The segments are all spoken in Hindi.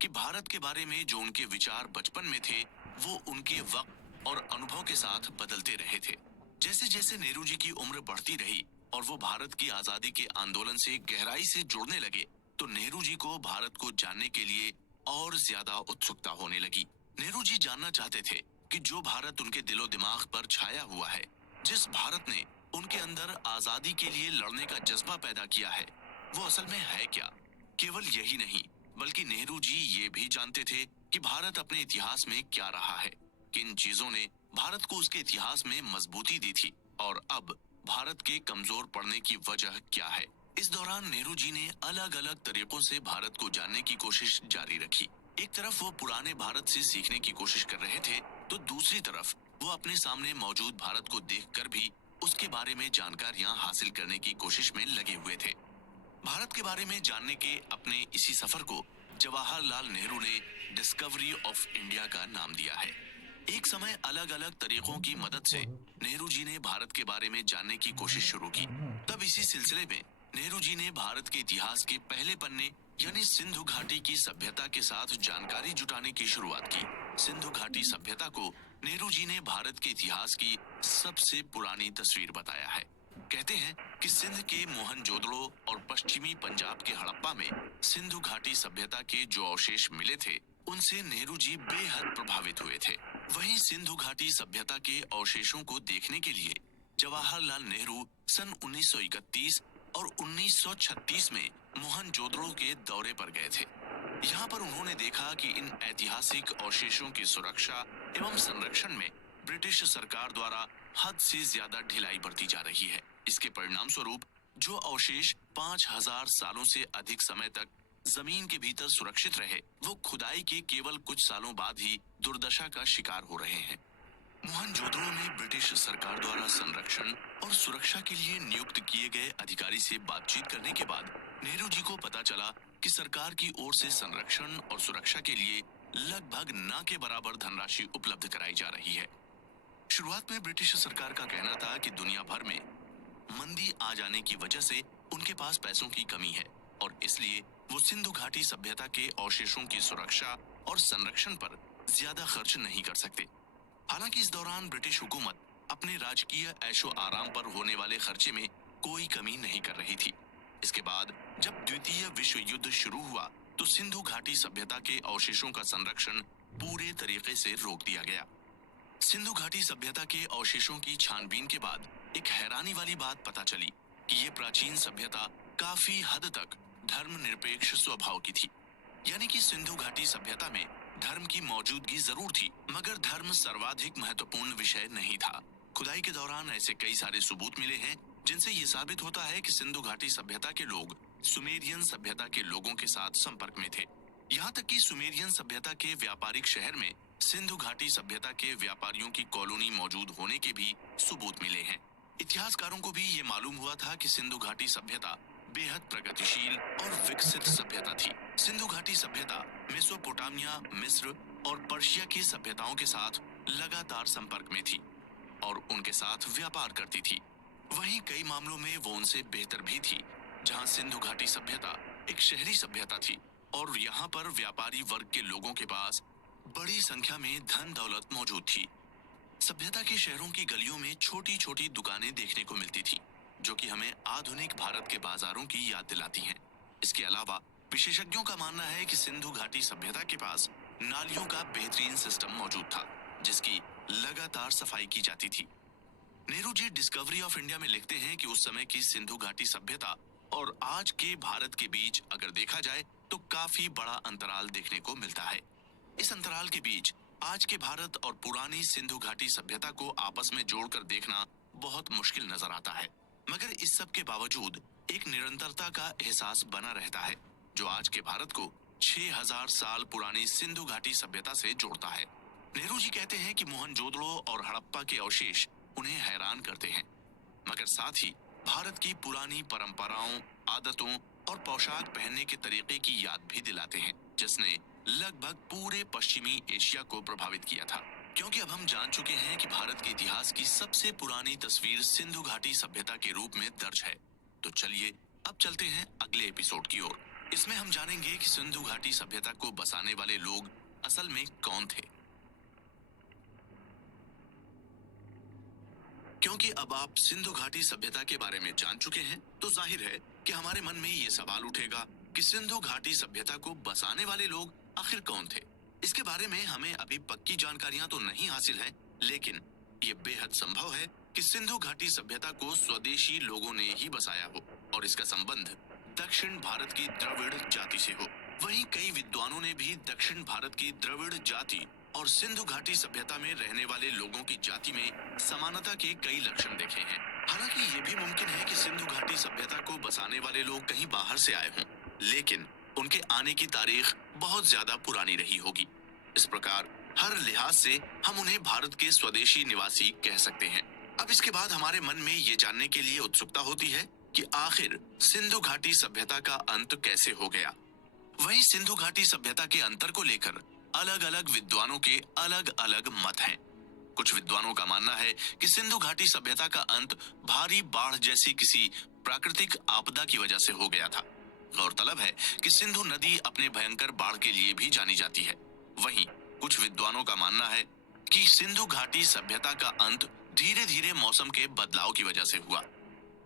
कि भारत के बारे में जो उनके विचार बचपन में थे वो उनके वक्त और अनुभव के साथ बदलते रहे थे। जैसे जैसे नेहरू जी की उम्र बढ़ती रही और वो भारत की आजादी के आंदोलन से गहराई से जुड़ने लगे, तो नेहरू जी को भारत को जानने के लिए और ज्यादा उत्सुकता होने लगी। नेहरू जी जानना चाहते थे कि जो भारत उनके दिलो दिमाग पर छाया हुआ है, जिस भारत ने उनके अंदर आजादी के लिए लड़ने का जज्बा पैदा किया है, वो असल में है क्या। केवल यही नहीं, बल्कि नेहरू जी ये भी जानते थे कि भारत अपने इतिहास में क्या रहा है, किन चीजों ने भारत को उसके इतिहास में मजबूती दी थी और अब भारत के कमजोर पड़ने की वजह क्या है। इस दौरान नेहरू जी ने अलग अलग तरीकों से भारत को जानने की कोशिश जारी रखी। एक तरफ वो पुराने भारत से सीखने की कोशिश कर रहे थे, तो दूसरी तरफ वो अपने सामने मौजूद भारत को देखकर भी उसके बारे में जानकारियां हासिल करने की कोशिश में लगे हुए थे। भारत के बारे में जानने के अपने इसी सफर को जवाहरलाल नेहरू ने डिस्कवरी ऑफ इंडिया का नाम दिया है। एक समय अलग अलग तरीकों की मदद से नेहरू जी ने भारत के बारे में जानने की कोशिश शुरू की। तब इसी सिलसिले में नेहरू जी ने भारत के इतिहास के पहले पन्ने यानी सिंधु घाटी की सभ्यता के साथ जानकारी जुटाने की शुरुआत की। सिंधु घाटी सभ्यता को नेहरू जी ने भारत के इतिहास की सबसे पुरानी तस्वीर बताया है। कहते हैं कि सिंध के मोहनजोदड़ो और पश्चिमी पंजाब के हड़प्पा में सिंधु घाटी सभ्यता के जो अवशेष मिले थे, उनसे नेहरू जी बेहद प्रभावित हुए थे। वहीं सिंधु घाटी सभ्यता के अवशेषों को देखने के लिए जवाहरलाल नेहरू सन 1931 और 1936 में मोहनजोदड़ो के दौरे पर गए थे। यहाँ पर उन्होंने देखा कि इन ऐतिहासिक अवशेषों की सुरक्षा एवं संरक्षण में ब्रिटिश सरकार द्वारा हद से ज्यादा ढिलाई बरती जा रही है। इसके परिणाम स्वरूप जो अवशेष 5000 सालों से अधिक समय तक जमीन के भीतर सुरक्षित रहे, वो खुदाई के केवल कुछ सालों बाद ही दुर्दशा का शिकार हो रहे हैं। मोहनजोदड़ो में ब्रिटिश सरकार द्वारा संरक्षण और सुरक्षा के लिए नियुक्त किए गए अधिकारी से बातचीत करने के बाद नेहरू जी को पता चला कि सरकार की ओर से संरक्षण और सुरक्षा के लिए लगभग न के बराबर धनराशि उपलब्ध कराई जा रही है। शुरुआत में ब्रिटिश सरकार का कहना था कि दुनिया भर में मंदी आ जाने की वजह से उनके पास पैसों की कमी है और इसलिए वो सिंधु घाटी सभ्यता के अवशेषों की सुरक्षा और संरक्षण पर ज्यादा खर्च नहीं कर सकते। हालांकि इस दौरान ब्रिटिश हुकूमत अपने राजकीय ऐशो आराम पर होने वाले खर्चे में कोई कमी नहीं कर रही थी। इसके बाद जब द्वितीय विश्व युद्ध शुरू हुआ, तो सिंधु घाटी सभ्यता के अवशेषों का संरक्षण पूरे तरीके से रोक दिया गया। सिंधु घाटी सभ्यता के अवशेषों की छानबीन के बाद एक हैरानी वाली बात पता चली कि ये प्राचीन सभ्यता काफी हद तक धर्मनिरपेक्ष स्वभाव की थी। यानी कि सिंधु घाटी सभ्यता में धर्म की मौजूदगी जरूर थी, मगर धर्म सर्वाधिक महत्वपूर्ण विषय नहीं था। खुदाई के दौरान ऐसे कई सारे सबूत मिले हैं जिनसे ये साबित होता है कि सिंधु घाटी सभ्यता के लोग सुमेरियन सभ्यता के लोगों के साथ संपर्क में थे। यहाँ तक कि सुमेरियन सभ्यता के व्यापारिक शहर में सिंधु घाटी सभ्यता के व्यापारियों की कॉलोनी मौजूद होने के भी सबूत मिले हैं। इतिहासकारों को भी ये मालूम हुआ था कि सिंधु घाटी सभ्यता बेहद प्रगतिशील और विकसित सभ्यता थी। सिंधु घाटी सभ्यता मेसोपोटामिया, मिस्र और पर्शिया की सभ्यताओं के साथ लगातार संपर्क में थी और उनके साथ व्यापार करती थी। वहीं कई मामलों में वो उनसे बेहतर भी थी। जहां सिंधु घाटी सभ्यता एक शहरी सभ्यता थी और यहाँ पर व्यापारी वर्ग के लोगों के पास बड़ी संख्या में धन दौलत मौजूद थी। सभ्यता के शहरों की गलियों में छोटी छोटी दुकानें देखने को मिलती थी, जो कि हमें आधुनिक भारत के बाजारों की याद दिलाती हैं। इसके अलावा विशेषज्ञों का मानना है कि सिंधु घाटी सभ्यता के पास नालियों का बेहतरीन सिस्टम मौजूद था, जिसकी लगातार सफाई की जाती थी। Nehru ji discovery of India में लिखते हैं कि उस समय की सिंधु घाटी सभ्यता और आज के भारत के बीच अगर देखा जाए तो काफी बड़ा अंतराल देखने को मिलता है। इस अंतराल के बीच आज के भारत और पुरानी सिंधु घाटी सभ्यता को आपस में जोड़कर देखना बहुत मुश्किल नजर आता है, मगर इस सब के बावजूद एक निरंतरता का एहसास बना रहता है जो आज के भारत को 6000 साल पुरानी सिंधु घाटी सभ्यता से जोड़ता है। नेहरू जी कहते हैं कि मोहनजोदड़ो और हड़प्पा के अवशेष उन्हें हैरान करते हैं, मगर साथ ही भारत की पुरानी परंपराओं, आदतों और पोशाक पहनने के तरीके की याद भी दिलाते हैं, जिसने लगभग पूरे पश्चिमी एशिया को प्रभावित किया था। क्योंकि अब हम जान चुके हैं कि भारत के इतिहास की सबसे पुरानी तस्वीर सिंधु घाटी सभ्यता के रूप में दर्ज है, तो चलिए अब चलते हैं अगले एपिसोड की ओर। इसमें हम जानेंगे कि सिंधु घाटी सभ्यता को बसाने वाले लोग असल में कौन थे। क्योंकि अब आप सिंधु घाटी सभ्यता के बारे में जान चुके हैं, तो जाहिर है कि हमारे मन में ये सवाल उठेगा कि सिंधु घाटी सभ्यता को बसाने वाले लोग आखिर कौन थे। इसके बारे में हमें अभी पक्की जानकारियां तो नहीं हासिल हैं, लेकिन ये बेहद संभव है कि सिंधु घाटी सभ्यता को स्वदेशी लोगों ने ही बसाया हो और इसका संबंध दक्षिण भारत की द्रविड़ जाति से हो। वहीं कई विद्वानों ने भी दक्षिण भारत की द्रविड़ जाति और सिंधु घाटी सभ्यता में रहने वाले लोगों की जाति में समानता के कई लक्षण देखे हैं। हालांकि ये भी मुमकिन है कि सिंधु घाटी सभ्यता को बसाने वाले लोग कहीं बाहर से आए हों, लेकिन उनके आने की तारीख बहुत ज्यादा पुरानी रही होगी। इस प्रकार हर लिहाज से हम उन्हें भारत के स्वदेशी निवासी कह सकते हैं। अब इसके बाद हमारे मन में ये जानने के लिए उत्सुकता होती है कि आखिर सिंधु घाटी सभ्यता का अंत कैसे हो गया। वहीं सिंधु घाटी सभ्यता के अंतर को लेकर अलग अलग विद्वानों के अलग अलग मत हैं। कुछ विद्वानों का मानना है कि सिंधु घाटी सभ्यता का अंत भारी बाढ़ जैसी किसी प्राकृतिक आपदा की वजह से हो गया था। गौरतलब है कि सिंधु नदी अपने भयंकर बाढ़ के लिए भी जानी जाती है। वहीं कुछ विद्वानों का मानना है कि सिंधु घाटी सभ्यता का अंत धीरे धीरे मौसम के बदलाव की वजह से हुआ।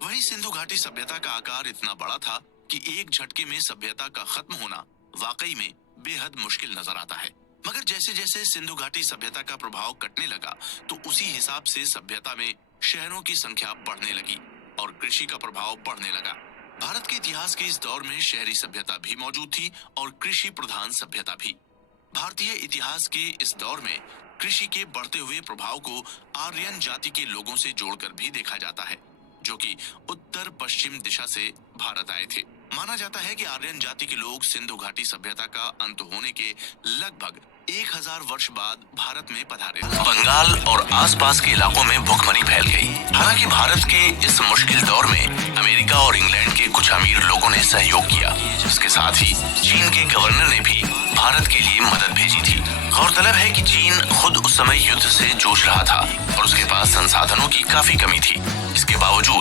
वहीं सिंधु घाटी सभ्यता का आकार इतना बड़ा था कि एक झटके में सभ्यता का खत्म होना वाकई में बेहद मुश्किल नजर आता है। मगर जैसे जैसे सिंधु घाटी सभ्यता का प्रभाव कटने लगा, तो उसी हिसाब से सभ्यता में शहरों की संख्या बढ़ने लगी और कृषि का प्रभाव बढ़ने लगा। भारत के इतिहास के इस दौर में शहरी सभ्यता भी मौजूद थी और कृषि प्रधान सभ्यता भी। भारतीय इतिहास के इस दौर में कृषि के बढ़ते हुए प्रभाव को आर्यन जाति के लोगों से जोड़कर भी देखा जाता है, जो कि उत्तर पश्चिम दिशा से भारत आए थे। माना जाता है कि आर्यन जाति के लोग सिंधु घाटी सभ्यता का अंत होने के लगभग 1000 वर्ष बाद भारत में पधारे। बंगाल और आसपास के इलाकों में भुखमरी फैल गई। हालांकि भारत के इस मुश्किल दौर में अमेरिका और इंग्लैंड के कुछ अमीर लोगों ने सहयोग किया। इसके साथ ही चीन के गवर्नर ने भी भारत के लिए मदद भेजी थी। गौरतलब है कि चीन खुद उस समय युद्ध से जूझ रहा था और उसके पास संसाधनों की काफी कमी थी। इसके बावजूद